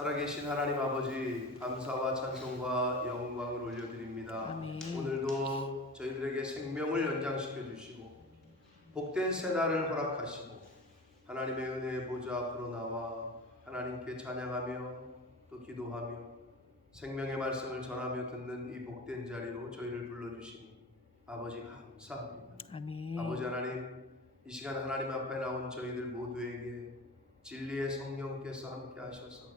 살아계신 하나님 아버지, 감사와 찬송과 영광을 올려드립니다. 아멘. 오늘도 저희들에게 생명을 연장시켜 주시고 복된 새날을 허락하시고 하나님의 은혜의 보좌 앞으로 나와 하나님께 찬양하며 또 기도하며 생명의 말씀을 전하며 듣는 이 복된 자리로 저희를 불러주시니 아버지 감사합니다. 아멘. 아버지 하나님, 이 시간 하나님 앞에 나온 저희들 모두에게 진리의 성령께서 함께 하셔서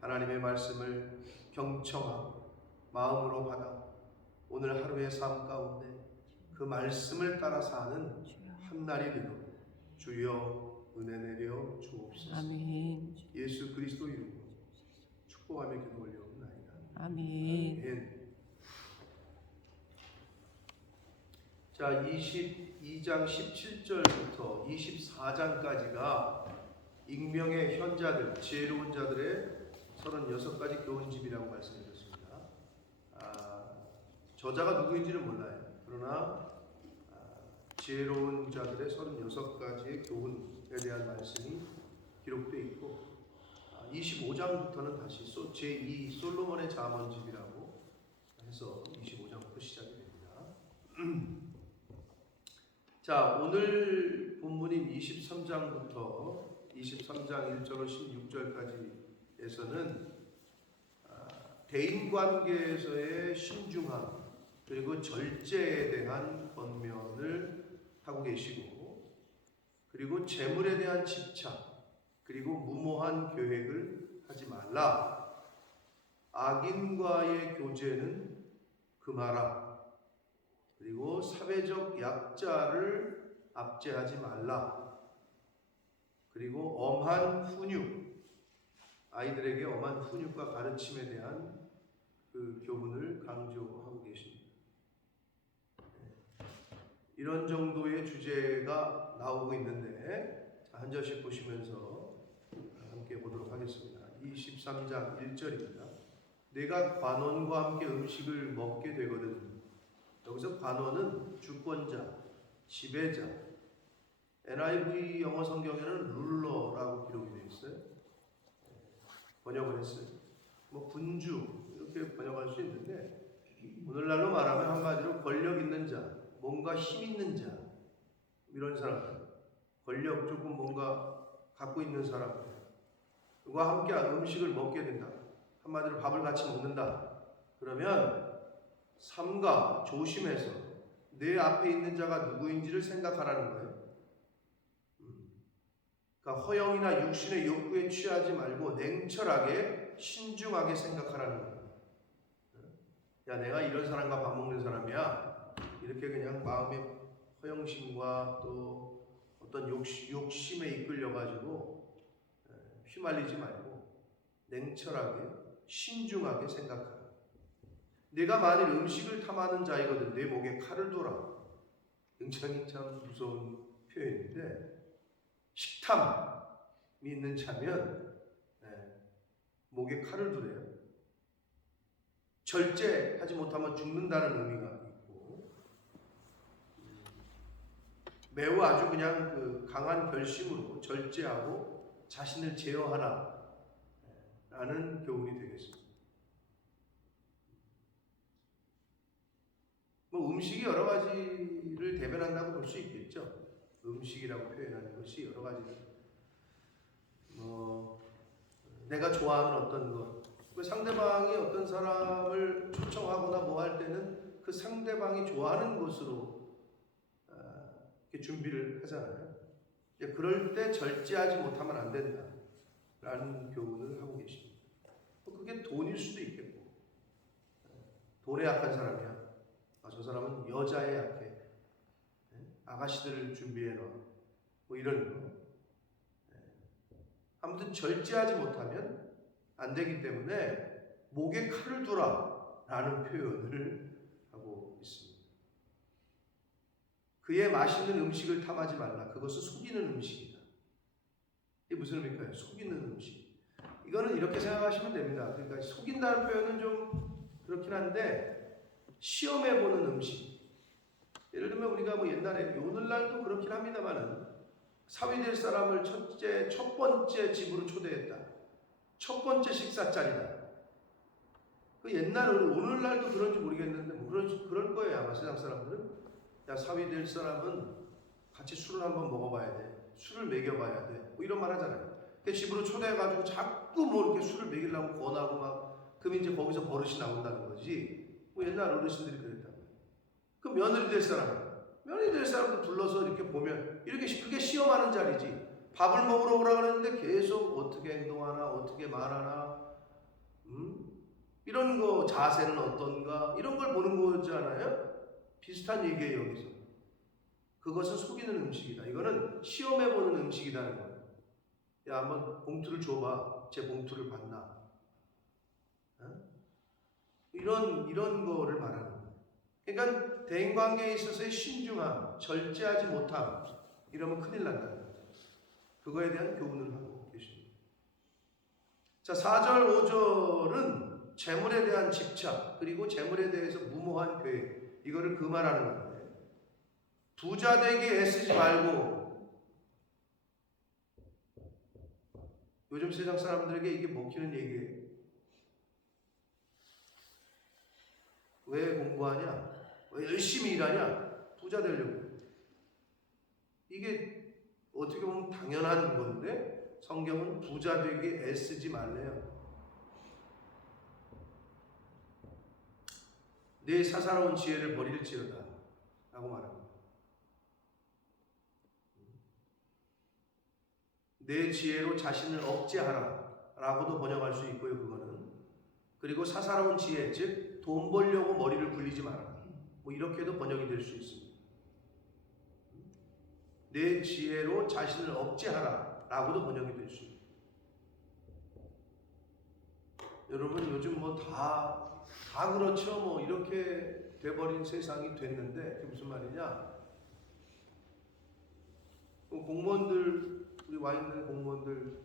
하나님의 말씀을 경청하고 마음으로 받아 오늘 하루의 삶 가운데 그 말씀을 따라 사는 한날이 되도록 주여 은혜 내려 주옵소서. 아멘. 예수 그리스도 이름으로 축복하며 기도 올려옵나이다. 아멘. 아멘. 자, 22장 17절부터 24장까지가 익명의 현자들, 지혜로운 자들의 36가지 교훈집이라고 말씀드렸습니다. 저자가 누구인지는 몰라요. 그러나 지혜로운 자들의 36가지의 교훈에 대한 말씀이 기록되어 있고 25장부터는 다시 제2 솔로몬의 잠언집이라고 해서 25장부터 시작이 됩니다. 자, 오늘 본문인 23장부터 23장 1절로 16절까지에서는 대인관계에서의 신중함 그리고 절제에 대한 권면을 하고 계시고, 그리고 재물에 대한 집착, 그리고 무모한 계획을 하지 말라, 악인과의 교제는 금하라, 그리고 사회적 약자를 압제하지 말라, 그리고 엄한 훈육, 아이들에게 엄한 훈육과 가르침에 대한 그 교훈을 강조하고 계십니다. 이런 정도의 주제가 나오고 있는데 한 절씩 보시면서 함께 보도록 하겠습니다. 23장 1절입니다. 내가 관원과 함께 음식을 먹게 되거든. 여기서 관원은 주권자, 지배자, NIV 영어 성경에는 룰러라고 기록이 되어 있어요. 번역을 했어요. 군주 이렇게 번역할 수 있는데 오늘날로 말하면 한마디로 권력 있는 자, 뭔가 힘 있는 자, 이런 사람들, 권력 조금 뭔가 갖고 있는 사람들과 함께 음식을 먹게 된다. 한마디로 밥을 같이 먹는다. 그러면 삼가 조심해서 내 앞에 있는 자가 누구인지를 생각하라는 거예요. 그러니까 허영이나 육신의 욕구에 취하지 말고 냉철하게 신중하게 생각하라는 거예요. 야, 내가 이런 사람과 밥 먹는 사람이야. 이렇게 그냥 마음의 허영심과 또 어떤 욕심에 이끌려가지고 휘말리지 말고 냉철하게 신중하게 생각하라. 내가 만일 음식을 탐하는 자이거든 내 목에 칼을 둬라. 굉장히 참 무서운 표현인데, 식탐이 있는 자면 목에 칼을 두래요. 절제하지 못하면 죽는다는 의미가 있고, 매우 아주 그냥 그 강한 결심으로 절제하고 자신을 제어하라 라는 교훈이 되겠습니다. 음식이 여러 가지를 대변한다고 볼 수 있겠죠. 음식이라고 표현하는 것이 여러 가지, 내가 좋아하는 어떤 것, 상대방이 어떤 사람을 초청하거나 뭐 할 때는 그 상대방이 좋아하는 것으로 이렇게 준비를 하잖아요. 그럴 때 절제하지 못하면 안 된다라는 교훈을 하고 계십니다. 그게 돈일 수도 있겠고, 돈에 약한 사람이야. 저 사람은 여자에 약해. 아가씨들을 준비해 놔. 이런 거. 아무튼 절제하지 못하면 안 되기 때문에 목에 칼을 두라 라는 표현을 하고 있습니다. 그의 맛있는 음식을 탐하지 말라. 그것은 속이는 음식이다. 이게 무슨 의미일까요? 속이는 음식. 이거는 이렇게 생각하시면 됩니다. 그러니까 속인다는 표현은 좀 그렇긴 한데, 시험해보는 음식. 예를 들면 우리가 옛날에, 오늘날도 그렇긴 합니다만은, 사위 될 사람을 첫 번째 집으로 초대했다. 첫 번째 식사 자리다. 그 옛날 오늘날도 그런지 모르겠는데 뭐 그럴 거예요 아마 세상 사람들은. 야, 사위 될 사람은 같이 술을 한번 먹어봐야 돼. 술을 먹여봐야 돼. 뭐 이런 말 하잖아요. 그 집으로 초대해가지고 자꾸 뭐 이렇게 술을 먹이려고 권하고 막, 그럼 이제 거기서 버릇이 나온다는 거지. 뭐 옛날 어르신들이 그랬다고. 그 며느리 될 사람도 불러서 이렇게 보면 이렇게 그게 시험하는 자리지. 밥을 먹으러 오라 그러는데 계속 어떻게 행동하나, 어떻게 말하나, 이런 거 자세는 어떤가 이런 걸 보는 거잖아요. 비슷한 얘기예요 여기서. 그것은 속이는 음식이다. 이거는 시험해보는 음식이라는 거예요. 야, 한번 봉투를 줘봐. 제 봉투를 봤나? 어? 이런 거를 말하는 거예요. 그러니까 대인관계에 있어서의 신중함, 절제하지 못함, 이러면 큰일 난다는 거죠. 그거에 대한 교훈을 하고 계십니다. 자, 4절, 5절은 재물에 대한 집착, 그리고 재물에 대해서 무모한 계획, 이거를 금하라는 건데, 부자 되기 애쓰지 말고. 요즘 세상 사람들에게 이게 먹히는 얘기예요. 왜 공부하냐? 왜 열심히 일하냐? 부자 되려고. 이게 어떻게 보면 당연한 건데 성경은 부자 되기 애쓰지 말래요. 내 사사로운 지혜를 버릴지어다 라고 말합니다. 내 지혜로 자신을 억제하라 라고도 번역할 수 있고요. 그거는. 그리고 사사로운 지혜, 즉 돈 벌려고 머리를 굴리지 마라, 뭐 이렇게도 번역이 될 수 있습니다. 내 지혜로 자신을 억제하라 라고도 번역이 될 수 있습니다. 여러분 요즘 뭐 다 그렇죠. 뭐 이렇게 돼버린 세상이 됐는데 그게 무슨 말이냐? 공무원들, 우리 와 있는 공무원들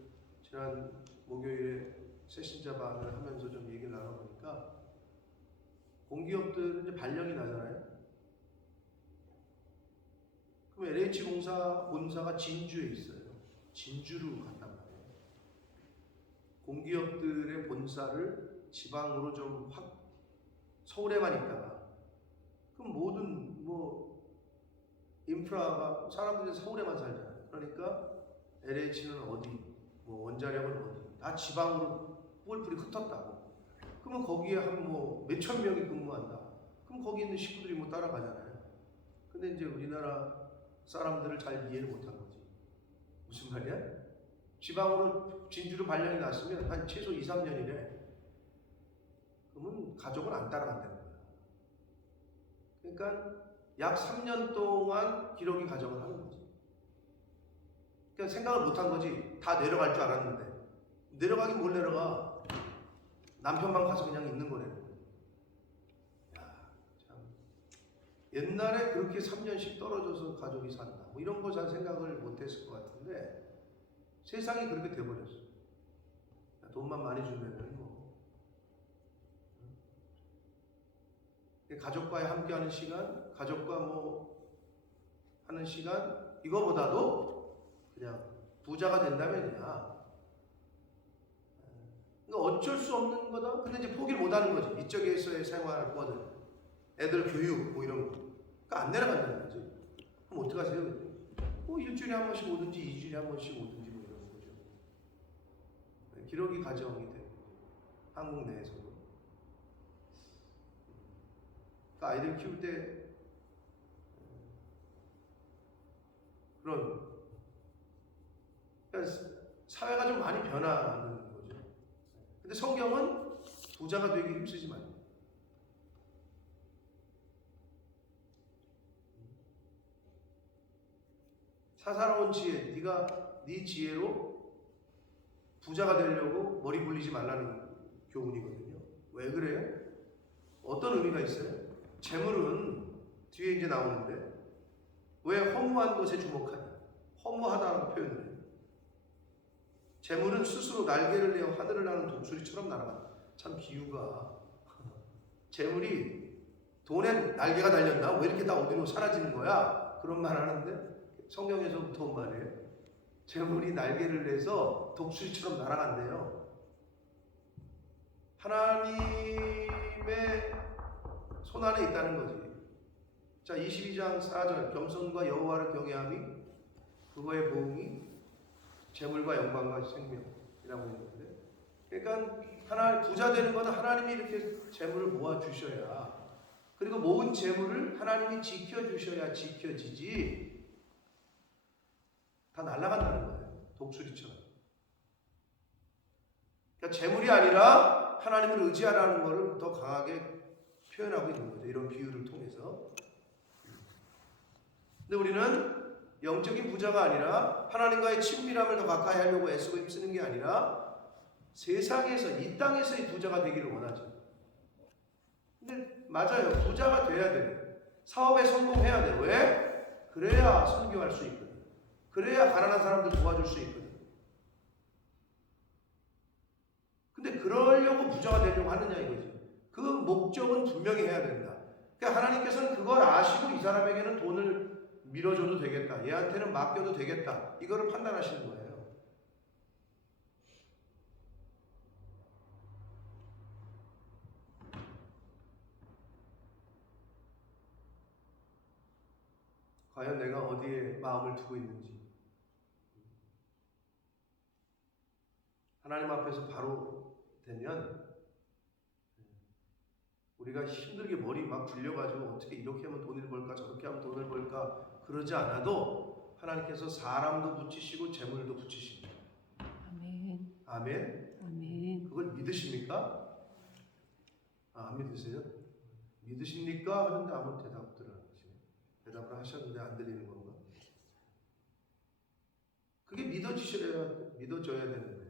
지난 목요일에 새신자반을 하면서 좀 얘기를 나눠보니까 공기업들은 이제 발령이 나잖아요. 그럼 LH공사 본사가 진주에 있어요. 진주로 간단 말이에요. 공기업들의 본사를 지방으로 좀 확, 서울에만 있다가, 그럼 모든 뭐 인프라가, 사람들이 서울에만 살잖아요. 그러니까 LH는 어디, 뭐 원자력은 어디, 다 지방으로 뿔뿔이 흩었다고. 그러면 거기에 한 뭐 몇천 명이 근무한다. 그럼 거기 있는 식구들이 뭐 따라가잖아요. 근데 이제 우리나라 사람들을 잘 이해를 못한 거지. 무슨 말이야? 지방으로 진주로 발령이 났으면 한 최소 2, 3년이래. 그러면 가족은 안 따라간다는 거야. 그러니까 약 3년 동안 기러기 가정을 하는 거지. 그러니까 생각을 못한 거지. 다 내려갈 줄 알았는데. 내려가긴 뭘 내려가. 남편만 가서 그냥 있는 거래. 야, 참. 옛날에 그렇게 3년씩 떨어져서 가족이 산다. 뭐 이런 거 잘 생각을 못 했을 것 같은데 세상이 그렇게 돼버렸어. 돈만 많이 주면은 뭐. 가족과의 함께하는 시간, 가족과 뭐 하는 시간, 이거보다도 그냥 부자가 된다면야. 그러니까 어쩔 수 없는 거다. 근데 이제 포기를 못 하는 거지. 이쪽에서의 생활권을, 애들 교육 뭐 이런 거. 그러니까 안 내려간다는 거지. 그럼 어떡하세요? 뭐 일주일에 한 번씩 오든지 2주일에 한 번씩 오든지 뭐 이런 거죠. 기러기 가정이 돼. 한국 내에서도. 그러니까 아이들 키울 때 그런, 그러니까 사회가 좀 많이 변하는 거죠. 근데 성경은 부자가 되기 힘쓰지 말고. 사사로운 지혜, 네가 네 지혜로 부자가 되려고 머리 굴리지 말라는 교훈이거든요. 왜 그래요? 어떤 의미가 있어요? 재물은 뒤에 이제 나오는데 왜 허무한 것에 주목하냐? 허무하다라고 표현을 해요. 재물은 스스로 날개를 내어 하늘을 나는 독수리처럼 날아간다. 참 비유가. 재물이 돈에 날개가 달렸나? 왜 이렇게 다 어디로 사라지는 거야? 그런 말 하는데 성경에서부터 온 말이에요. 재물이 날개를 내서 독수리처럼 날아간대요. 안에 있다는 거지. 자, 22장 4절 겸손과 여호와를 경외함이 그거의 보응이 재물과 영광과 생명이라고 했는데, 그러니까 하나님 부자 되는 것은 하나님이 이렇게 재물을 모아 주셔야, 그리고 모은 재물을 하나님이 지켜 주셔야 지켜지지 다 날아간다는 거예요. 독수리처럼. 그러니까 재물이 아니라 하나님을 의지하라는 것을 더 강하게 표현하고 있는 거죠. 이런 비유를 통해서. 근데 우리는 영적인 부자가 아니라 하나님과의 친밀함을 더 가까이 하려고 애쓰고 힘쓰는 게 아니라 세상에서, 이 땅에서의 부자가 되기를 원하죠. 근데 맞아요. 부자가 돼야 돼요. 사업에 성공해야 돼요. 왜? 그래야 선교할 수 있거든. 그래야 가난한 사람들 도와줄 수 있거든. 근데 그러려고 부자가 되려고 하느냐 이거지. 그 목적은 분명히 해야 된다. 그러니까 하나님께서는 그걸 아시고 이 사람에게는 돈을 밀어줘도 되겠다, 얘한테는 맡겨도 되겠다, 이거를 판단하시는 거예요. 과연 내가 어디에 마음을 두고 있는지, 하나님 앞에서 바로 되면 우리가 힘들게 머리 막 굴려가지고 어떻게 이렇게 하면 돈을 벌까 저렇게 하면 돈을 벌까 그러지 않아도 하나님께서 사람도 붙이시고 재물도 붙이십니다. 아멘. 아멘. 아멘. 그걸 믿으십니까? 안 믿으세요? 믿으십니까? 하는데 아무 대답들 안 하시네요. 대답을 하셨는데 안 들리는 건가? 그게 믿어져야 되는데.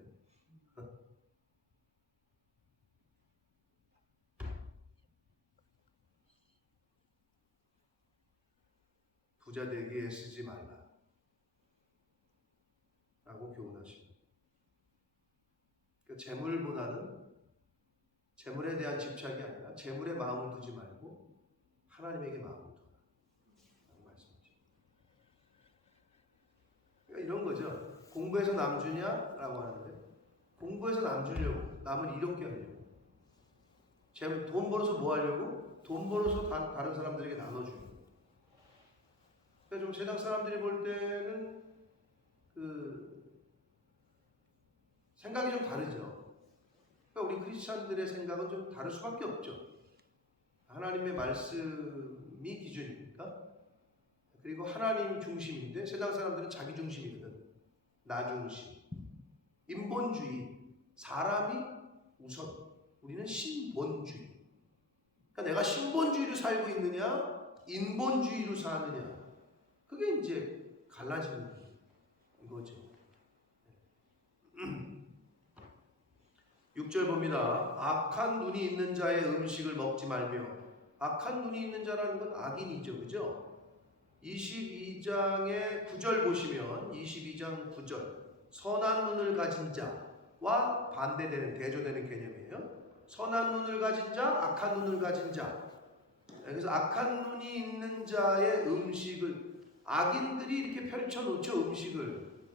부자 되기에 쓰지 말라 라고 교훈하십니다. 그러니까 재물보다는, 재물에 대한 집착이 아니라 재물에 마음을 두지 말고 하나님에게 마음을 두라 라고 말씀하십니다. 그러니까 이런 거죠. 공부해서 남 주냐라고 하는데, 공부해서 남 주려고, 남을 이롭게 하려고, 돈 벌어서 뭐 하려고? 돈 벌어서 다른 사람들에게 나눠주고. 좀 세상 사람들이 볼 때는 생각이 좀 다르죠. 그러니까 우리 크리스찬들의 생각은 좀 다를 수밖에 없죠. 하나님의 말씀이 기준이니까. 그리고 하나님 중심인데 세상 사람들은 자기 중심이거든. 나 중심, 인본주의, 사람이 우선. 우리는 신본주의. 그러니까 내가 신본주의로 살고 있느냐, 인본주의로 사느냐, 그게 이제 갈라지는 거죠. 6절 봅니다. 악한 눈이 있는 자의 음식을 먹지 말며. 악한 눈이 있는 자라는 건 악인이죠. 그죠? 22장의 9절 보시면 22장 9절 선한 눈을 가진 자와 반대되는, 대조되는 개념이에요. 선한 눈을 가진 자, 악한 눈을 가진 자. 그래서 악한 눈이 있는 자의 음식을, 악인들이 이렇게 펼쳐놓죠. 음식을.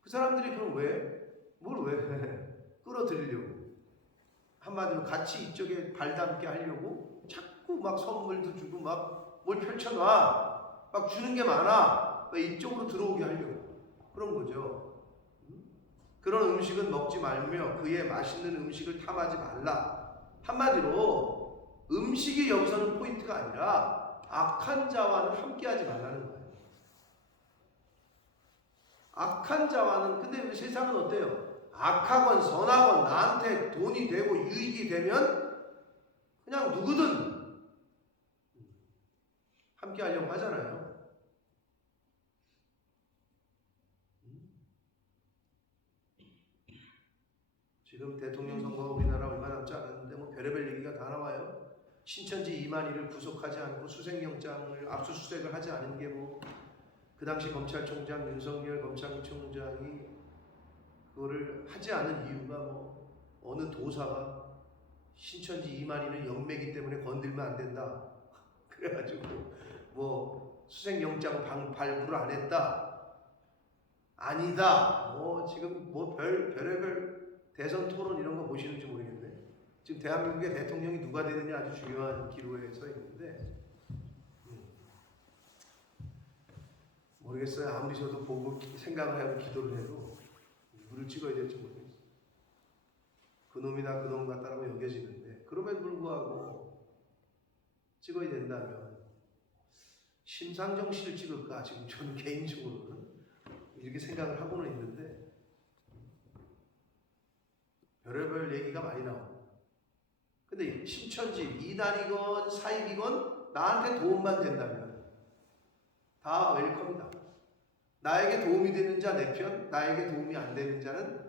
그 사람들이 그럼 왜 끌어들이려고, 한마디로 같이 이쪽에 발 담게 하려고 자꾸 막 선물도 주고 막 뭘 펼쳐놔, 막 주는 게 많아, 이쪽으로 들어오게 하려고 그런 거죠. 그런 음식은 먹지 말며 그의 맛있는 음식을 탐하지 말라. 한마디로 음식이 여기서는 포인트가 아니라 악한 자와는 함께하지 말라는 거예요. 악한 자와는, 근데 우리 세상은 어때요? 악하건 선하건 나한테 돈이 되고 유익이 되면 그냥 누구든 함께 하려고 하잖아요. 지금 대통령 선거가 우리나라 얼마 남지 않았는데 뭐 별의별 얘기가 다 나와요. 신천지 이만희를 구속하지 않고 수색영장을 압수수색을 하지 않은 게 뭐, 그 당시 검찰총장 윤석열 검찰총장이 그거를 하지 않은 이유가 뭐, 어느 도사가 신천지 이만희는 영매기 때문에 건들면 안 된다 그래가지고 뭐 수색영장 발부를 안 했다, 아니다, 뭐 지금 뭐 별의별 대선 토론 이런 거 보시는지 모르겠네. 지금 대한민국의 대통령이 누가 되느냐 아주 중요한 기로에 서 있는데 모르겠어요. 아무리 저도 보고 생각을 하고 기도를 해도 누구를 찍어야 될지 모르겠어요. 그놈이나 그놈 같다라고 여겨지는데 그럼에도 불구하고 찍어야 된다면 심상정 씨를 찍을까 지금 저는 개인적으로는 이렇게 생각을 하고는 있는데 별의별 얘기가 많이 나옵니다. 근데 신천지 이단이건 사입이건 나한테 도움만 된다면 다 웰컴이다. 나에게 도움이 되는 자 내 편, 나에게 도움이 안 되는 자는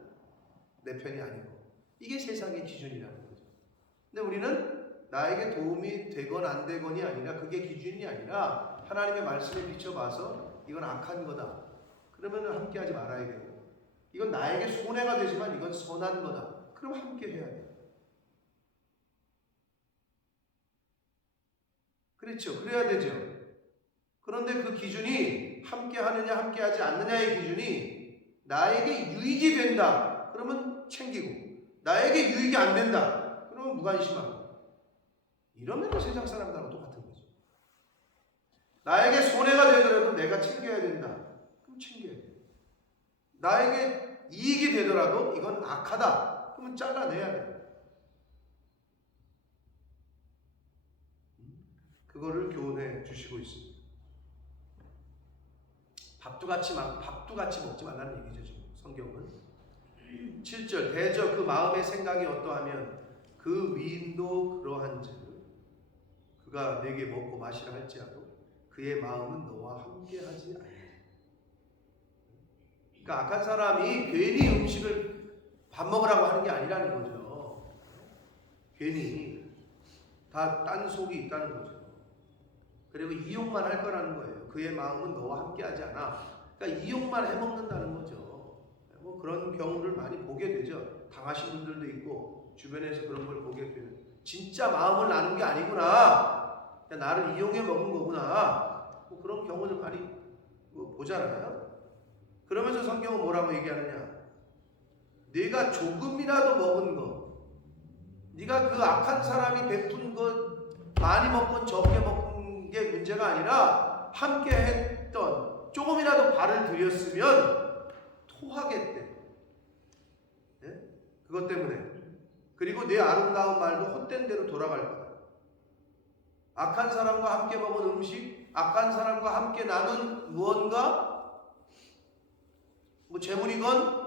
내 편이 아니고 이게 세상의 기준이라는 거죠. 근데 우리는 나에게 도움이 되건 안 되건이 아니라 그게 기준이 아니라 하나님의 말씀에 비춰봐서 이건 악한 거다. 그러면 함께하지 말아야 되고 이건 나에게 손해가 되지만 이건 선한 거다. 그럼 함께 해야 돼요. 그렇죠. 그래야 되죠. 그런데 그 기준이 함께 하느냐 함께 하지 않느냐의 기준이 나에게 유익이 된다. 그러면 챙기고 나에게 유익이 안 된다. 그러면 무관심하고 이러면 세상 사람들하고 똑같은 거죠. 나에게 손해가 되더라도 내가 챙겨야 된다. 그럼 챙겨야 돼요. 나에게 이익이 되더라도 이건 악하다. 그러면 잘라내야 돼요. 그거를 교훈해 주시고 있습니다. 밥도 같이 먹지 말라는 얘기죠. 지금 성경은 7절 대저 그 마음의 생각이 어떠하면 그 위인도 그러한즉 그가 내게 먹고 마시라 할지라도 그의 마음은 너와 함께하지 아니하리라. 그러니까 악한 사람이 괜히 음식을 밥 먹으라고 하는 게 아니라는 거죠. 괜히 다 딴 속이 있다는 거죠. 그리고 이용만 할 거라는 거예요. 그의 마음은 너와 함께하지 않아. 그러니까 이용만 해먹는다는 거죠. 뭐 그런 경우를 많이 보게 되죠. 당하신 분들도 있고 주변에서 그런 걸 보게 돼요. 진짜 마음을 나눈 게 아니구나. 그냥 나를 이용해 먹은 거구나. 뭐 그런 경우를 많이 보잖아요. 그러면서 성경은 뭐라고 얘기하느냐? 네가 조금이라도 먹은 거, 네가 그 악한 사람이 베푼 것 많이 먹건 적게 먹은 게 문제가 아니라 함께 했던 조금이라도 발을 들였으면 토하겠대. 네? 그것 때문에. 그리고 내 아름다운 말도 헛된 대로 돌아갈 거다. 악한 사람과 함께 먹은 음식, 악한 사람과 함께 나눈 무언가, 뭐 재물이건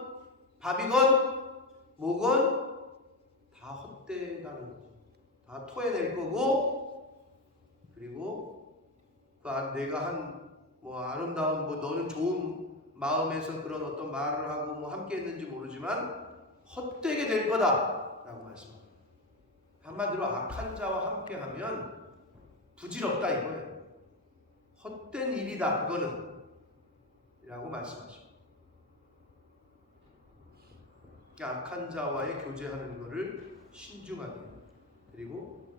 밥이건 뭐건 다 헛되다는 거죠. 다 토해낼 거고, 그리고 내가 한 뭐 아름다운 뭐 너는 좋은 마음에서 그런 어떤 말을 하고 뭐 함께 했는지 모르지만 헛되게 될 거다라고 말씀합니다. 한마디로 악한 자와 함께하면 부질없다 이거예요. 헛된 일이다 그거는 라고 말씀하십니다. 악한 자와의 교제하는 것을 신중하게 그리고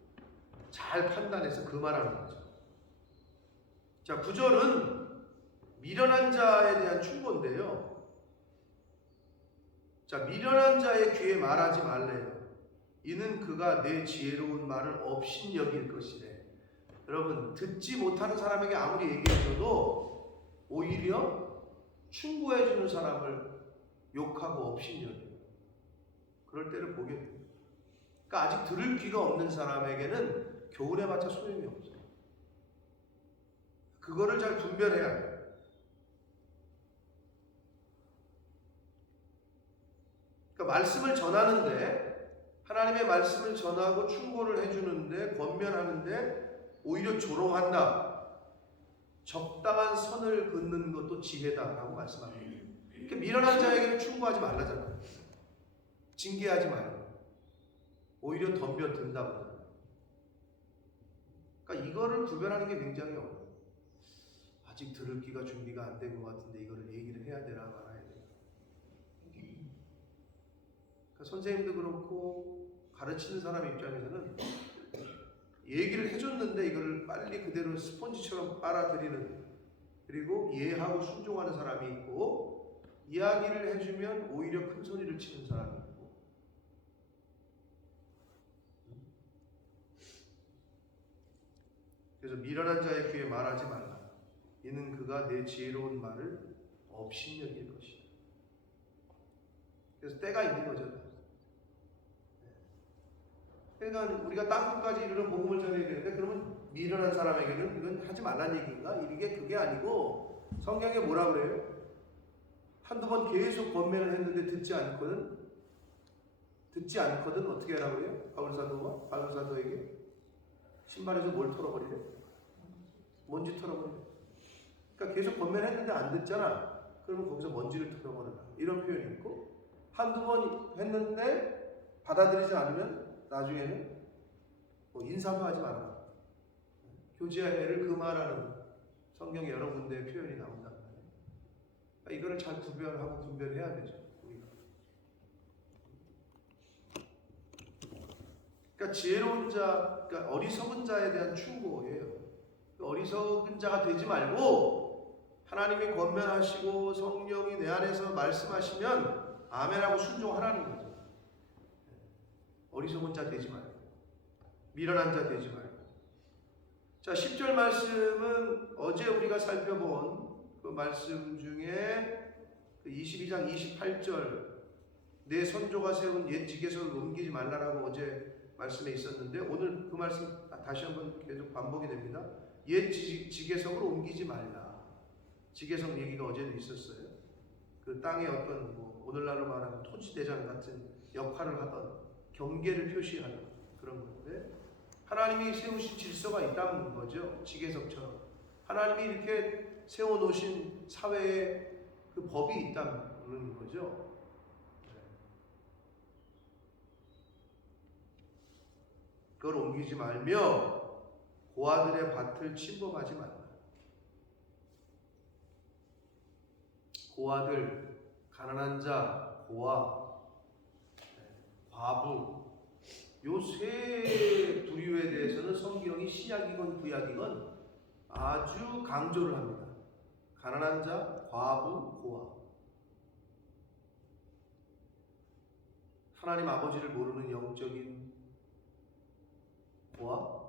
잘 판단해서 그 말하는 거죠. 자, 9절은 미련한 자에 대한 충고인데요. 자, 미련한 자의 귀에 말하지 말래요. 이는 그가 내 지혜로운 말을 업신 여길 것이래. 여러분, 듣지 못하는 사람에게 아무리 얘기해줘도 오히려 충고해주는 사람을 욕하고 업신 여겨요. 그럴 때를 보게 됩니다. 그러니까 아직 들을 귀가 없는 사람에게는 교훈해봤자 소용이 없어요. 그거를 잘 분별해야 해요. 그러니까 말씀을 전하는데 하나님의 말씀을 전하고 충고를 해주는데 권면하는데 오히려 조롱한다. 적당한 선을 긋는 것도 지혜다라고 말씀합니다. 그러니까 미련한 자에게는 충고하지 말라잖아요. 징계하지 말고 오히려 덤벼든다고. 그러니까 이거를 구별하는 게 굉장히 어려워요. 아직 들을 귀가 준비가 안 된 것 같은데 이거를 얘기를 해야 되나 말아야 되나. 그러니까 선생님도 그렇고 가르치는 사람 입장에서는 얘기를 해줬는데 이거를 빨리 그대로 스펀지처럼 빨아들이는, 그리고 이해하고 순종하는 사람이 있고, 이야기를 해주면 오히려 큰 소리를 치는 사람이 있고, 그래서 미련한 자의 귀에 말하지 말라. 이는 그가 내 지혜로운 말을 업신여길 것이다. 그래서 때가 있는 거죠. 그러니까 우리가 땅끝까지 이르는 복음을 전해야 되는데, 그러면 미련한 사람에게는 이건 하지 말란 얘기인가? 이게 그게 아니고, 성경에 뭐라 그래요? 한두 번 계속 권면을 했는데 듣지 않거든 어떻게 하라고 그래요? 바울 사도에게 신발에서 뭘 털어버리래? 먼지 털어버리래. 그러니까 계속 권면했는데 안 듣잖아. 그러면 거기서 먼지를 털어버려라. 이런 표현이 있고, 한두 번 했는데 받아들이지 않으면 나중에는 인사도 하지 말아라. 교제를 금하라는 성경에 여러 군데 표현이 나온단 말이에요. 그러니까 이거를 잘 분별해야 되죠. 우리가. 그러니까 지혜로운 자, 그러니까 어리석은 자에 대한 충고예요. 어리석은 자가 되지 말고 하나님이 권면하시고 성령이 내 안에서 말씀하시면 아멘하고 순종하라는 거죠. 어리석은 자 되지 말고, 미련한 자 되지 말고. 자, 10절 말씀은 어제 우리가 살펴본 그 말씀 중에 그 22장 28절, 내 선조가 세운 옛 지계석을 옮기지 말라라고 어제 말씀에 있었는데, 오늘 그 말씀 다시 한번 계속 반복이 됩니다. 옛 지계석을 옮기지 말라. 지계석 얘기가 어제도 있었어요. 그 땅의 어떤 오늘날로 말하면 토지대장 같은 역할을 하던, 경계를 표시하는 그런 건데, 하나님이 세우신 질서가 있다는 거죠. 지계석처럼 하나님이 이렇게 세워놓으신 사회에 그 법이 있다는 거죠. 그걸 옮기지 말며 고아들의 밭을 침범하지 말라. 고아들, 가난한 자, 고아, 과부, 요 세 부류에 대해서는 성경이 신약이건 구약이건 아주 강조를 합니다. 가난한 자, 과부, 고아. 하나님 아버지를 모르는 영적인 고아,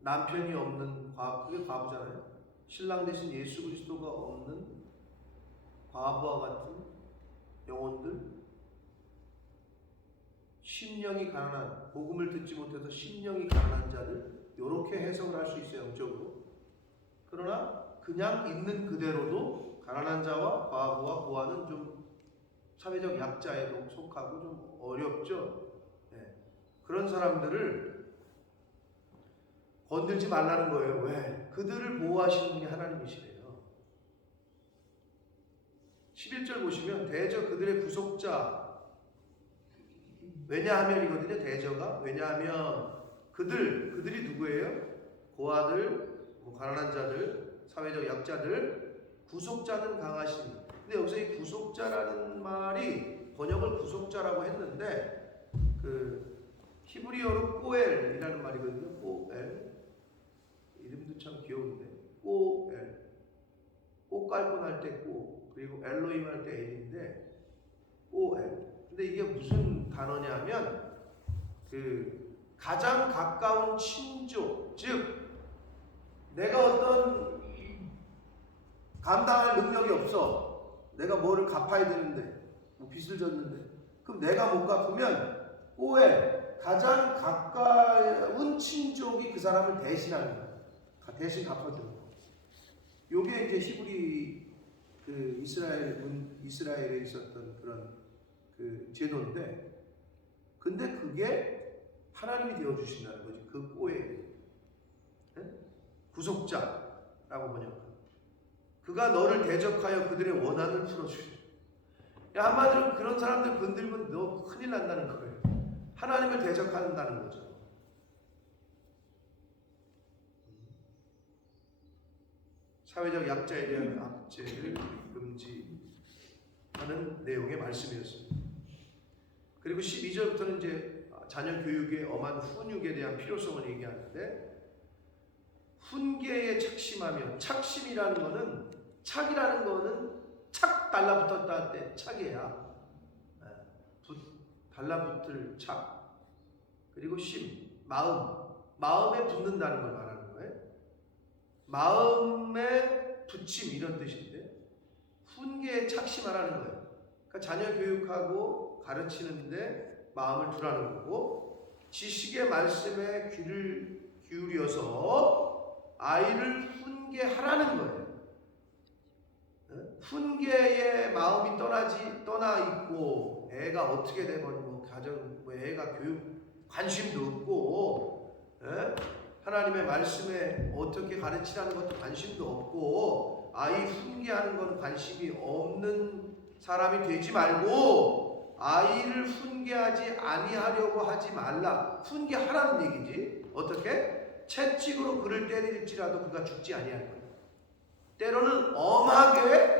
남편이 없는 과부, 그게 과부잖아요. 신랑 대신 예수 그리스도가 없는 과부와 같은 영혼들, 심령이 가난한, 복음을 듣지 못해서 심령이 가난한 자들, 이렇게 해석을 할 수 있어요, 영적으로. 그러나 그냥 있는 그대로도 가난한 자와 과부와 고아는 좀 사회적 약자에도 속하고 좀 어렵죠. 네. 그런 사람들을 건들지 말라는 거예요. 왜? 그들을 보호하시는 분이 하나님이시래요. 11절 보시면 대저 그들의 구속자, 왜냐하면이거든요. 대저가 왜냐하면 그들이 누구예요? 고아들, 가난한 자들, 사회적 약자들, 구속자는 강하신. 근데 여기서 이 구속자라는 말이 번역을 구속자라고 했는데 그 히브리어로 꼬엘이라는 말이거든요. 꼬엘. 이름도 참 귀여운데 꼬엘. 꽃 깔고 날 때 꼬, 그리고 엘로임 할 때 엘인데 꼬엘. 근데 이게 무슨 단어냐면 그 가장 가까운 친족, 즉 내가 어떤 감당할 능력이 없어. 내가 뭐를 갚아야 되는데, 뭐 빚을 졌는데, 그럼 내가 못 갚으면 꼬에 가장 가까운 친족이 그 사람을 대신하는 거야. 대신 갚아주는 거. 요게 이제 히브리 그 이스라엘에 있었던 그런 그 제도인데, 근데 그게 하나님이 되어주신다는 거지. 그 꼬에 구속자라고 번역합니다. 그가 너를 대적하여 그들의 원한을 풀어주시오. 한마디로 그런 사람들 건들면 너 큰일 난다는 거예요. 하나님을 대적한다는 거죠. 사회적 약자에 대한 압제를 금지하는 내용의 말씀이었습니다. 그리고 12절부터는 이제 자녀 교육의 엄한 훈육에 대한 필요성을 얘기하는데, 훈계에 착심하면, 착심이라는 거는, 착이라는 거는 착 달라붙었다 할 때 착이야. 달라붙을 착. 그리고 심, 마음에 붙는다는 걸 말하는 거예요. 마음에 붙임 이런 뜻인데 훈계에 착심하라는 거예요. 그러니까 자녀 교육하고 가르치는데 마음을 두라는 거고, 지식의 말씀에 귀를 기울여서 아이를 훈계하라는 거예요. 훈계에 마음이 떠나 있고 애가 어떻게 돼버리고 가정 애가 교육 관심도 없고 하나님의 말씀에 어떻게 가르치라는 것도 관심도 없고 아이 훈계하는 건 관심이 없는 사람이 되지 말고 아이를 훈계하지 아니하려고 하지 말라. 훈계하라는 얘기지. 어떻게? 채찍으로 그를 때릴지라도 그가 죽지 아니할 거야. 때로는 엄하게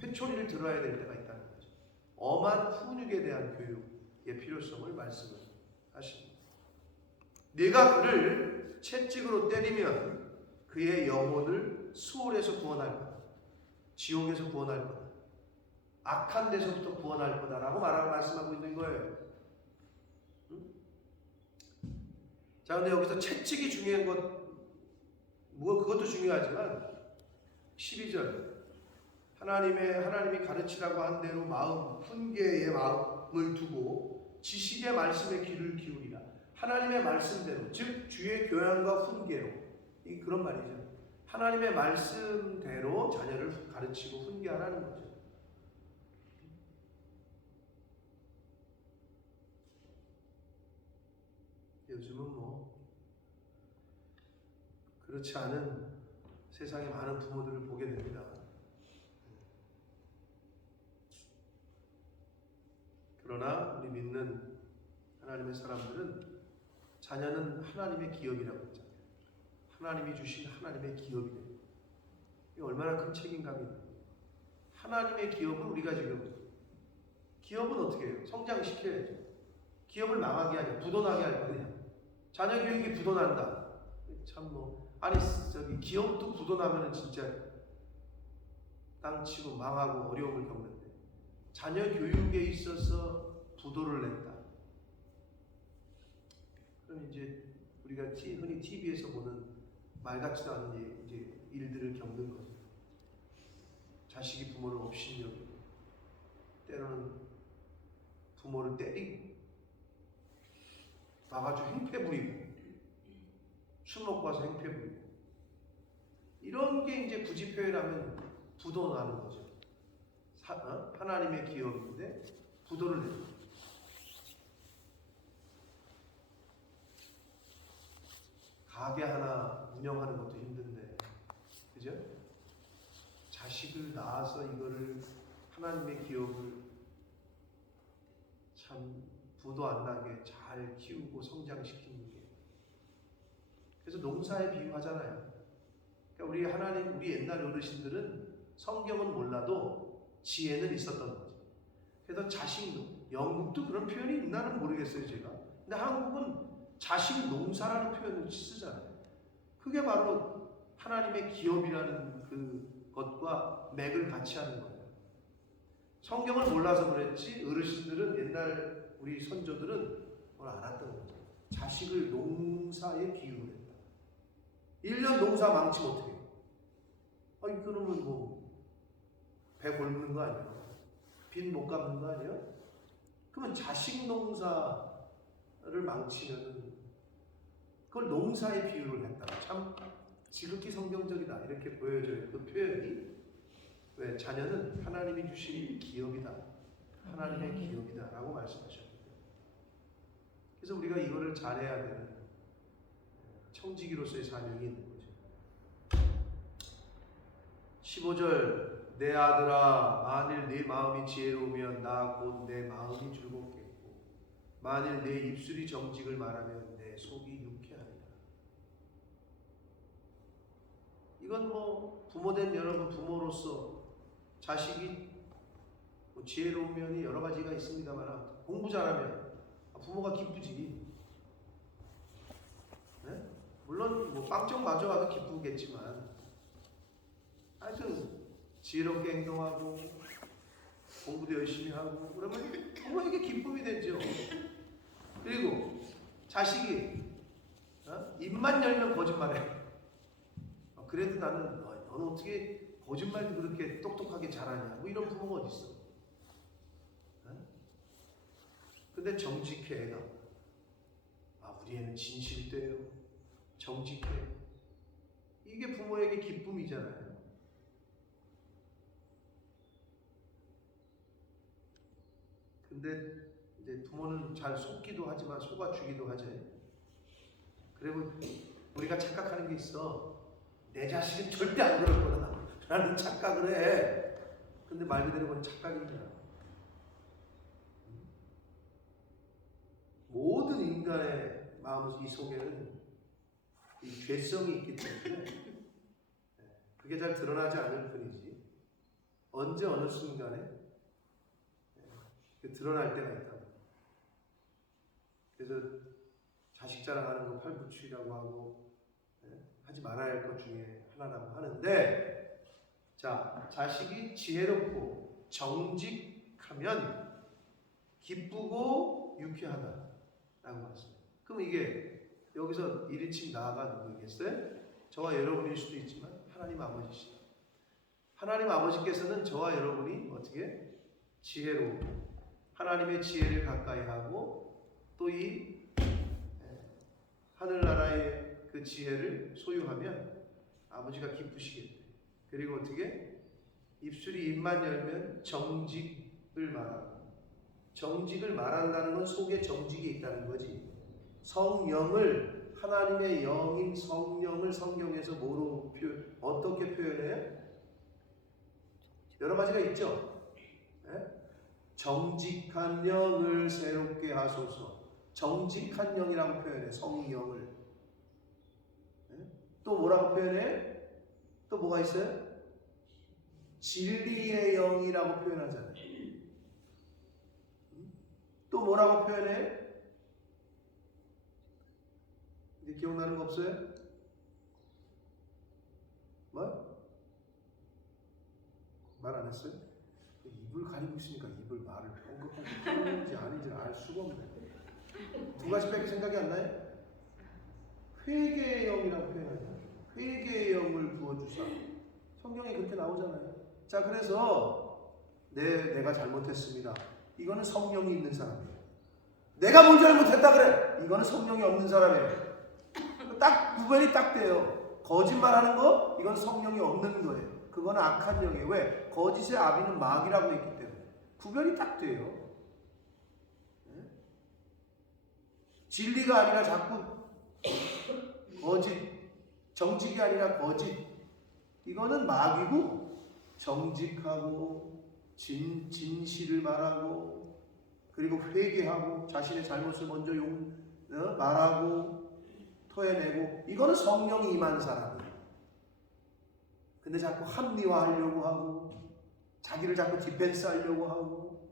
회초리를 들어야 될 때가 있다는 거죠. 엄한 훈육에 대한 교육의 필요성을 말씀을 하십니다. 네가 그를 채찍으로 때리면 그의 영혼을 수월에서 구원할 거다. 지옥에서 구원할 거다. 악한 데서부터 구원할 거다라고 말씀하고 있는 거예요. 자, 근데 여기서 채찍이 중요한 그것도 중요하지만 12절 하나님이 가르치라고 한 대로 훈계의 마음을 두고 지식의 말씀에 귀를 기울이라. 하나님의 말씀대로, 즉 주의 교양과 훈계로, 그런 말이죠. 하나님의 말씀대로 자녀를 가르치고 훈계하라는 거죠. 요즘은 그렇지 않은 세상의 많은 부모들을 보게 됩니다. 그러나 우리 믿는 하나님의 사람들은 자녀는 하나님의 기업이라고 했잖아요. 하나님이 주신 하나님의 기업이래요. 이게 얼마나 큰 책임감이에요. 하나님의 기업은 우리가 지금 기업은 어떻게 해요? 성장시켜야죠. 기업을 망하게 하냐, 부도나게 할 거냐. 자녀 교육이 부도난다. 아니 기업도 부도나면은 진짜 땅치고 망하고 어려움을 겪는데 자녀 교육에 있어서 부도를 냈다. 그럼 이제 우리가 흔히 TV에서 보는 말 같지도 않은 이제 일들을 겪는 거죠. 자식이 부모를 업신여기고 때로는 부모를 때리고 나가지고 행패 부리고 술 먹고 와서 행패 부리고 이런 게 이제 굳이 표현하면 부도 나는 거죠. 하나님의 기업인데 부도를 내는 거죠. 가게 하나 운영하는 것도 힘든데, 그죠? 자식을 낳아서 이거를 하나님의 기업을 참 부도 안 나게 잘 키우고 성장시키는 게. 그래서 농사에 비유하잖아요. 그러니까 우리 옛날 어르신들은 성경은 몰라도 지혜는 있었던 거죠. 그래서 영국도 그런 표현이 있나는 모르겠어요, 제가. 근데 한국은 자식 농사라는 표현을 쓰잖아요. 그게 바로 하나님의 기업이라는 그것과 맥을 같이 하는 거예요. 성경을 몰라서 그랬지 어르신들은 옛날 우리 선조들은 그걸 알았던 거죠. 자식을 농사에 비유를 했다. 1년 농사 망치면 어떻게 해요? 그러면 배 곪는 거 아니에요? 빚 못 갚는 거 아니에요? 그러면 자식 농사를 망치면 그걸 농사에 비유를 했다. 참 지극히 성경적이다. 이렇게 보여져요. 그 표현이. 왜? 자녀는 하나님이 주신 기업이다. 하나님의 기업이다. 라고 말씀하셨습니다. 그래서 우리가 이거를 잘해야 되는 청지기로서의 사명이 있는 거죠. 15절 내 아들아 만일 네 마음이 지혜로우면 나 곧 내 마음이 즐겁겠고 만일 내 입술이 정직을 말하면 내 속이 유쾌하리라. 이건 부모된 여러분 부모로서 자식이 지혜로운 면이 여러 가지가 있습니다만 공부 잘하면 부모가 기쁘지. 네? 물론 빵점 맞아와도 기쁘겠지만 하여튼 지혜롭게 행동하고 공부도 열심히 하고 그러면 부모에게 기쁨이 되죠. 그리고 자식이 입만 열면 거짓말해. 그래도 나는 너는 어떻게 거짓말도 그렇게 똑똑하게 잘하냐, 뭐 이런 부모가 어디 있어? 근데 정직해 애가. 우리 애는 진실돼요, 정직해. 이게 부모에게 기쁨이잖아요. 근데 이제 부모는 잘 속기도 하지만 속아주기도 하지. 그리고 우리가 착각하는 게 있어. 내 자식은 절대 안 그럴 거다 라는 착각을 해. 근데 말 그대로 그건 착각입니다. 모든 인간의 마음 이 속에는 이 죄성이 있기 때문에 그게 잘 드러나지 않을 뿐이지, 언제 어느 순간에 드러날 때가 있다. 그래서 자식 자랑하는 거 팔부추이라고 하고 하지 말아야 할 것 중에 하나라고 하는데, 자, 자식이 지혜롭고 정직하면 기쁘고 유쾌하다라고 말씀해요. 그럼 이게 여기서 1인칭 나가 누구겠어요? 저와 여러분일 수도 있지만 하나님 아버지시다. 하나님 아버지께서는 저와 여러분이 어떻게 지혜로우고 하나님의 지혜를 가까이 하고 또 이 하늘나라의 그 지혜를 소유하면 아버지가 기쁘시겠대. 그리고 어떻게 입술이 입만 열면 정직을 말하고, 정직을 말한다는 건 속에 정직이 있다는 거지. 성령을, 하나님의 영인 성령을 성경에서 뭐로 어떻게 표현해요? 여러 가지가 있죠. 정직한 영을 새롭게 하소서. 정직한 영이라고 표현해, 성령을. 또 뭐라고 표현해? 또 뭐가 있어요? 진리의 영이라고 표현하잖아요. 또 뭐라고 표현해? 이제 기억나는 거 없어요? 뭐? 말 안 했어요? 입을 가리고 있으니까 입을 말을 언급하는지 아닌지 알 수가 없네. 두 가지밖에 생각이 안 나요? 회개의 영이라고 표현하죠. 회개의 영을 부어주사. 성경에 그렇게 나오잖아요. 자, 그래서 내가 잘못했습니다. 이거는 성령이 있는 사람이에요. 내가 뭘 잘못했다 그래. 이거는 성령이 없는 사람이에요. 딱 구별이 딱 돼요. 거짓말하는 거, 이건 성령이 없는 거예요. 그거는 악한 영이에요. 왜? 거짓의 아비는 마귀라고 했기 때문에. 구별이 딱 돼요. 진리가 아니라 자꾸 거짓, 정직이 아니라 거짓. 이거는 마귀고, 정직하고 진실을 말하고, 그리고 회개하고 자신의 잘못을 먼저 말하고 토해내고, 이거는 성령이 임한 사람이에요. 근데 자꾸 합리화하려고 하고 자기를 자꾸 디펜스 하려고 하고,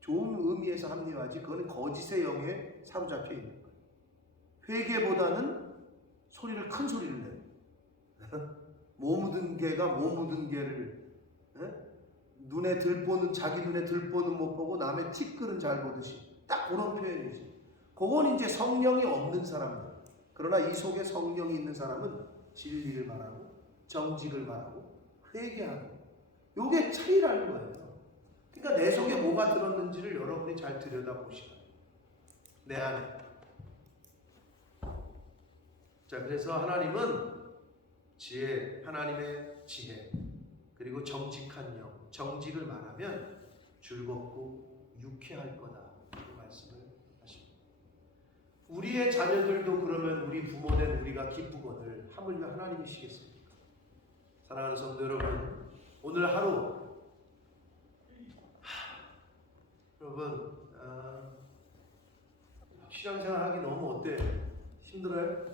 좋은 의미에서 합리화하지, 그거는 거짓의 영에 사로잡혀 있는 거예요. 회개보다는 큰 소리를 내요. 모 묻은 개가 모 묻은 개를, 눈에 들보는, 자기 눈에 들보는 못 보고 남의 티끌은 잘 보듯이, 딱 그런 표현이지. 그건 이제 성령이 없는 사람들. 그러나 이 속에 성령이 있는 사람은 진리를 말하고 정직을 말하고 회개하고, 요게 차이라는 거예요. 그러니까 내 속에 뭐가 들었는지를 여러분이 잘 들여다보시라. 내 안에. 자, 그래서 하나님은 지혜, 하나님의 지혜, 그리고 정직한 영, 정직을 말하면 즐겁고 유쾌할 거다, 그 말씀을 하십니다. 우리의 자녀들도 그러면 우리 부모된 우리가 기쁘거늘 하물며 하나님이시겠습니까? 사랑하는 성도 여러분, 오늘 하루 여러분 신앙생활 하기 너무 어때? 힘들어요?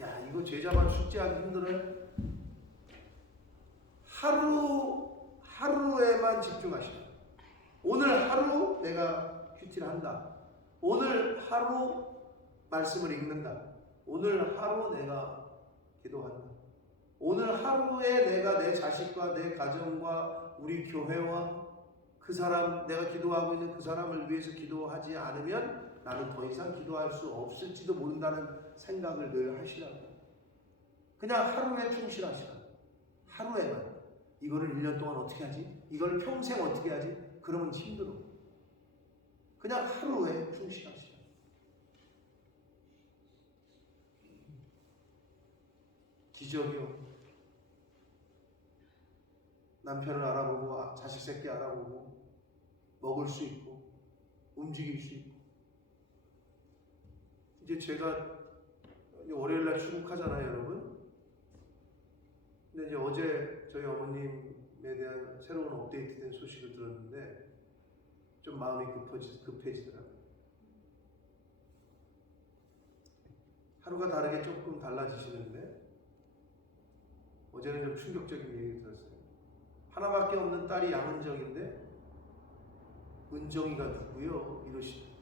야, 이거 죄자만 숙제하기 힘들어요? 하루에만 집중하시라. 오늘 하루 내가 큐티를 한다. 오늘 하루 말씀을 읽는다. 오늘 하루 내가 기도한다. 오늘 하루에 내가 내 자식과 내 가정과 우리 교회와 그 사람, 내가 기도하고 있는 그 사람을 위해서 기도하지 않으면 나는 더 이상 기도할 수 없을지도 모른다는 생각을 늘 하시라고. 그냥 하루에 충실하시라. 하루에만. 이거를 1년 동안 어떻게 하지? 이걸 평생 어떻게 하지? 그러면 힘들어. 그냥 하루에 충실하시라. 기적이요. 남편을 알아보고 자식 새끼 알아보고 먹을 수 있고 움직일 수 있고. 이제 제가 월요일날 출국하잖아요, 여러분. 근데 이제 어제 저희 어머님에 대한 새로운 업데이트된 소식을 들었는데 좀 마음이 급해지더라고요. 하루가 다르게 조금 달라지시는데 어제는 좀 충격적인 얘기를 들었어요. 하나밖에 없는 딸이 양은정인데 은정이가 누구요? 이러시더라고요.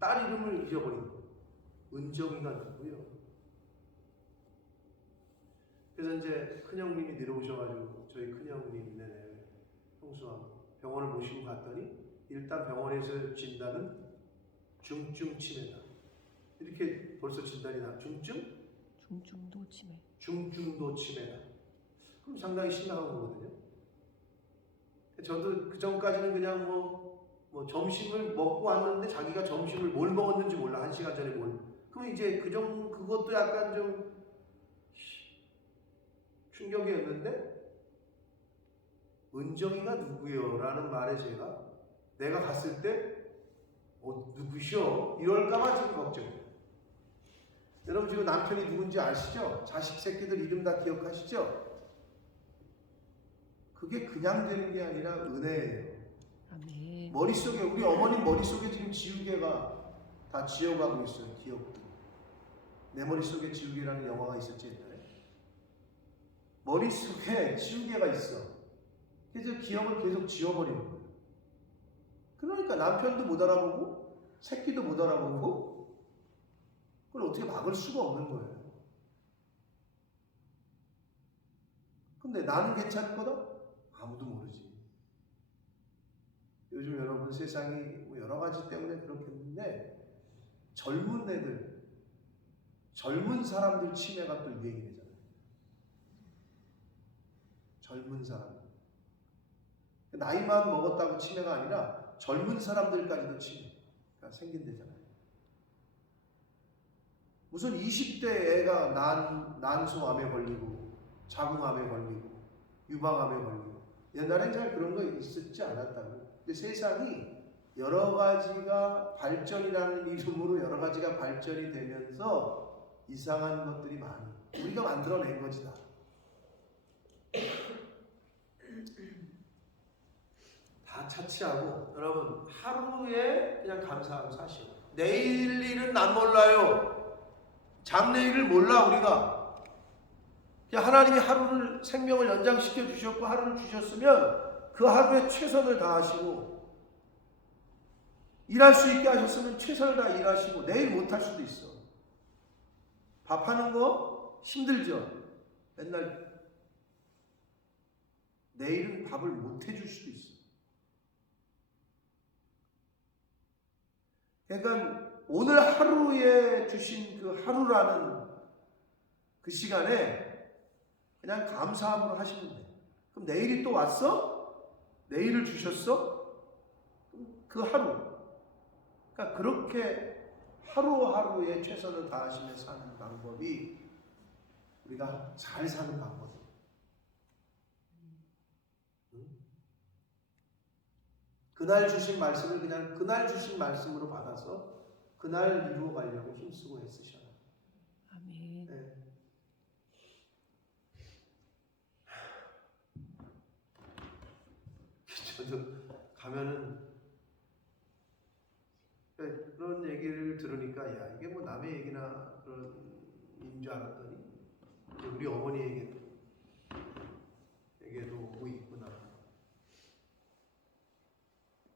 딸 이름을 잊어버린 거예요. 은정이가 누구요? 그래서 이제 큰형님이 내려오셔가지고 저희 큰형님네 형수하고 병원을 모시고 갔더니 일단 병원에서 진단은 중증 치매다. 이렇게 벌써 진단이 나. 중증도 치매. 중증도 치매다. 그럼 상당히 심각한 거거든요. 저도 그 전까지는 그냥 뭐 점심을 먹고 왔는데 자기가 점심을 뭘 먹었는지 몰라. 1시간 전에 뭘. 그럼 이제 그것도 약간 좀 충격이었는데 은정이가 누구요? 라는 말에 내가 갔을 때 누구시오? 이럴까봐 지금 걱정이에요. 여러분 지금 남편이 누군지 아시죠? 자식 새끼들 이름 다 기억하시죠? 그게 그냥 되는 게 아니라 은혜예요. 아멘. 머릿속에 우리 어머님 머릿속에 지금 지우개가 다 지워가고 있어요. 기억도. 내 머릿속에 지우개라는 영화가 있었지 옛날에. 머릿속에 지우개가 있어. 그래서 기억을 계속 지워버리는 거예요. 그러니까 남편도 못 알아보고 새끼도 못 알아보고 그걸 어떻게 막을 수가 없는 거예요. 근데 나는 괜찮을 거다? 아무도 모르지. 요즘 여러분 세상이 여러 가지 때문에 그렇겠는데 젊은 애들, 젊은 사람들 치매가 또 유행이 되잖아요. 젊은 사람. 나이만 먹었다고 치매가 아니라 젊은 사람들까지도 치매가 생긴대잖아요. 무슨 20대 애가 난소암에 걸리고 자궁암에 걸리고 유방암에 걸리고 옛날엔 잘 그런 거 있었지 않았다고. 근데 세상이 여러 가지가 발전이라는 이름으로 여러 가지가 발전이 되면서 이상한 것들이 많이 우리가 만들어낸 거지 다. 다 차치하고 여러분 하루에 그냥 감사하고 사시오. 내일 일은 난 몰라요. 장래일을 몰라 우리가. 하나님이 하루를 생명을 연장시켜 주셨고 하루를 주셨으면 그 하루에 최선을 다하시고 일할 수 있게 하셨으면 최선을 다 일하시고 내일 못할 수도 있어. 밥하는 거 힘들죠. 맨날 내일은 밥을 못 해줄 수도 있어. 그러니까 오늘 하루에 주신 그 하루라는 그 시간에 그냥 감사함으로 하시면 돼요. 그럼 내일이 또 왔어? 내일을 주셨어? 그 하루. 그러니까 그렇게 하루하루에 최선을 다하시며 사는 방법이 우리가 잘 사는 방법이에요. 그날 주신 말씀을 그냥 그날 주신 말씀으로 받아서 그날 이루어 가려고 힘쓰고 애쓰셔라. 아멘. 네. 저도 가면은 그런 얘기를 들으니까 야 이게 뭐 남의 얘기나 그런 인 줄 알았더니 우리 어머니에게도 오고 있구나.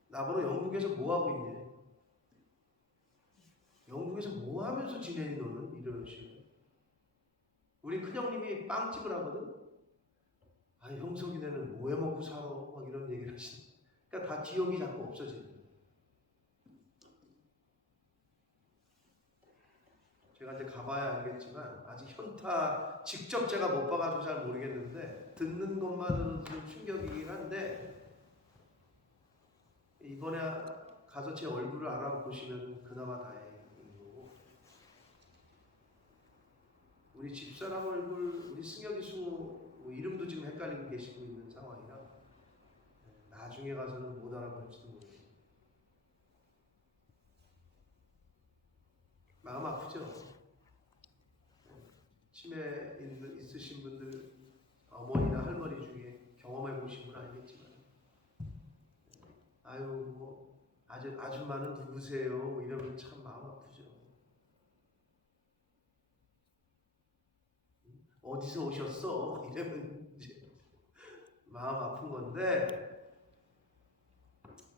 나보러 영국에서 뭐 하고 있니? 영국에서 뭐 하면서 지내니 너는? 이러시고 우리 큰형님이 빵집을 하거든. 아 형석이네는 뭐 해먹고 살아? 막 이런 얘기를 하시네. 그러니까 다 기억이 자꾸 없어지는. 제가 이제 가봐야 알겠지만 아직 현타 직접 제가 못 봐가지고 잘 모르겠는데 듣는 것만으로도 좀 충격이긴 한데 이번에 가서 제 얼굴을 알아보시면 그나마 다행인 거고 우리 집사람 얼굴 우리 승혁이 승우 뭐 이름도 지금 헷갈리고 계시고 있는 상황이라 나중에 가서는 못 알아볼지도 모르겠어요. 마음 아프죠? 치매 있으신 분들 어머니나 할머니 중에 경험해 보신 분 알겠지만 아유 뭐 아줌마는 누구세요? 뭐 이러면 참 마음 아프죠. 어디서 오셨어? 이러면 이제 마음 아픈 건데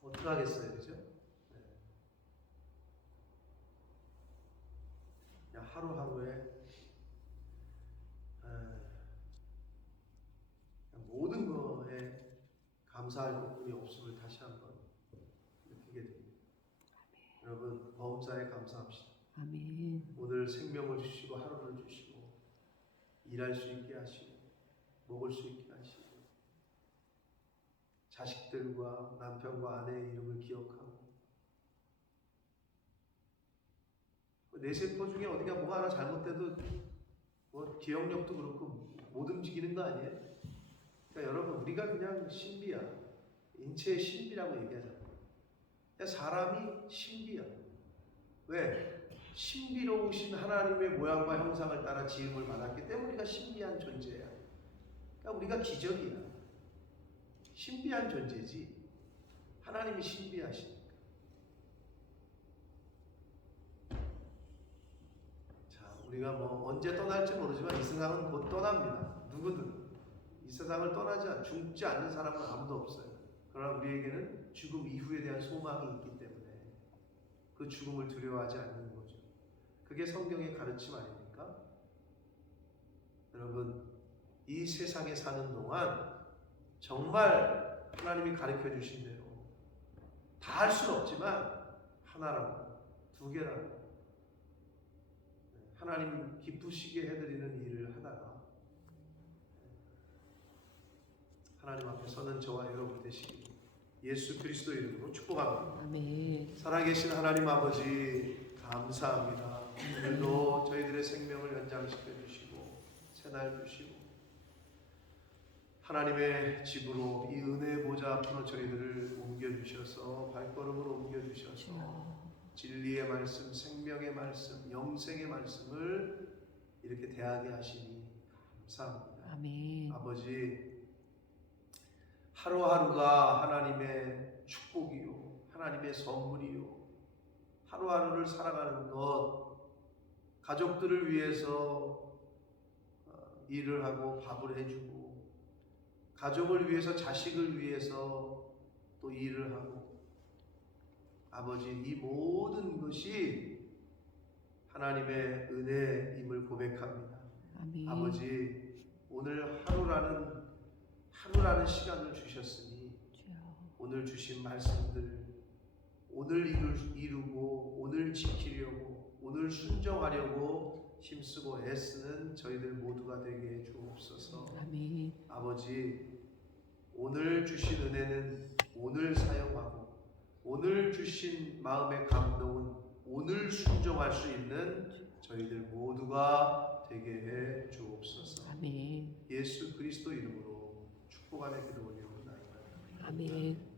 어떡하겠어요, 그죠? 그냥 하루하루에 모든 거에 감사할 것뿐이 없음을 다시 한번 느끼게 됩니다. 여러분 범사에 감사합시다. 아멘. 오늘 생명을 주시고 하루를 주시고 일할 수 있게 하시고 먹을 수 있게 하시고 자식들과 남편과 아내의 이름을 기억하고 내 세포 중에 어디가 뭐가 하나 잘못돼도 뭐 기억력도 그렇고 못 움직이는 거 아니에요? 그러니까 여러분 우리가 그냥 신비야. 인체의 신비라고 얘기하잖아요. 그냥 사람이 신비야. 왜? 신비로우신 하나님의 모양과 형상을 따라 지음을 받았기 때문에 우리가 신비한 존재야. 그러니까 우리가 기적이야. 신비한 존재지. 하나님이 신비하시니까. 자, 우리가 뭐 언제 떠날지 모르지만 이 세상은 곧 떠납니다. 누구든. 이 세상을 죽지 않는 사람은 아무도 없어요. 그러나 우리에게는 죽음 이후에 대한 소망이 있기 때문에 그 죽음을 두려워하지 않는 거죠. 그게 성경의 가르침 아닙니까? 여러분, 이 세상에 사는 동안 정말 하나님이 가르쳐 주신 대로 다 할 수는 없지만 하나라도, 두 개라도 하나님 기쁘시게 해드리는 일을 하다가 하나님 앞에 서는 저와 여러분 되시길 예수 그리스도 이름으로 축복합니다. 아멘. 살아계신 하나님 아버지 감사합니다. 오늘도 저희들의 생명을 연장시켜 주시고 새날 주시고 하나님의 집으로 이 은혜의 보좌 앞으로 저희들을 옮겨주셔서 발걸음으로 옮겨주셔서 진리의 말씀, 생명의 말씀, 영생의 말씀을 이렇게 대하게 하시니 감사합니다. 아멘. 아버지 하루하루가 하나님의 축복이요 하나님의 선물이요 하루하루를 살아가는 것 가족들을 위해서 일을 하고 밥을 해주고 가족을 위해서 자식을 위해서 또 일을 하고 아버지 이 모든 것이 하나님의 은혜임을 고백합니다. 아멘. 아버지 오늘 하루라는 시간을 주셨으니 주여. 오늘 주신 말씀들 오늘 이루고 오늘 지키려고 오늘 순종하려고 힘쓰고 애쓰는 저희들 모두가 되게 해 주옵소서. 아멘. 아버지 오늘 주신 은혜는 오늘 사용하고 오늘 주신 마음의 감동은 오늘 순종할 수 있는 저희들 모두가 되게 해 주옵소서. 아멘. 예수 그리스도 이름으로 축복하며 기도 올려옵나이다. 아멘.